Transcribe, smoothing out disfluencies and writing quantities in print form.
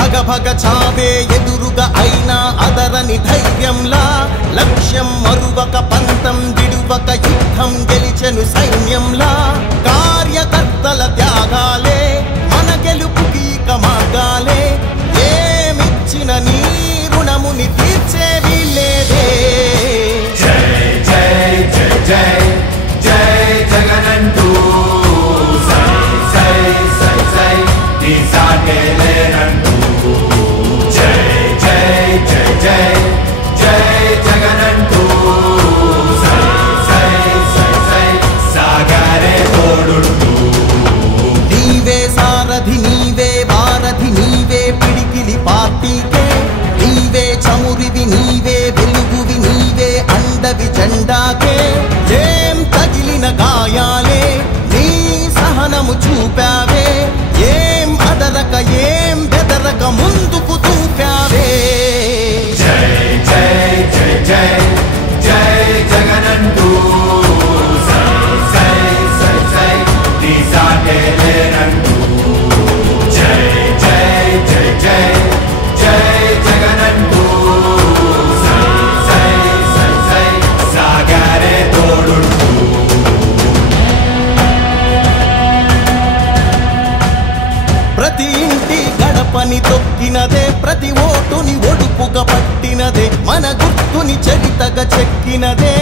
భగ భగ చావే ఎదురుగా అయినా అదరని ధైర్యంలా లక్ష్యం మరువక పంతం విడువక యుద్ధం గెలిచెను సైన్యంలా కార్యకర్తల త్యాగాలే మన గెలుపుకి మార్గాలే ఏమిచ్చిన నీ రుణముని తీర్చేవి లేదే జై జై జై జై జై జగనంటూ సై సై సై సై నీ సాటే లేనంటూ జై జై జై జై జై జగనంటూ సై సై సై సై సాగరే తోడుంటూ నీవే సారథి నీవే వారధి నీవే పిడికిలి పార్టీకే నీవే చమురివి నీవే వెలుగువి నీవే అండవి జెండాకే ఏం తగిలిన గాయాలే నీ సహనము చూపావే ఏం అదరక ఏం బెదరక ముందుకు దూపావే జై జై జై జై జై జగనంటూ సై సై సై సై నీ సాటే లేనంటూ జై జై జై జై జై జగనంటూ సై సై సై సై సాగరే తోడుంటూ ప్రతి ఇంటి గడపని తొక్కినదే ప్రతి ఓటుని ఒడుపుగా పట్టినదే మన గుర్తుని చరితగా చెక్కినదే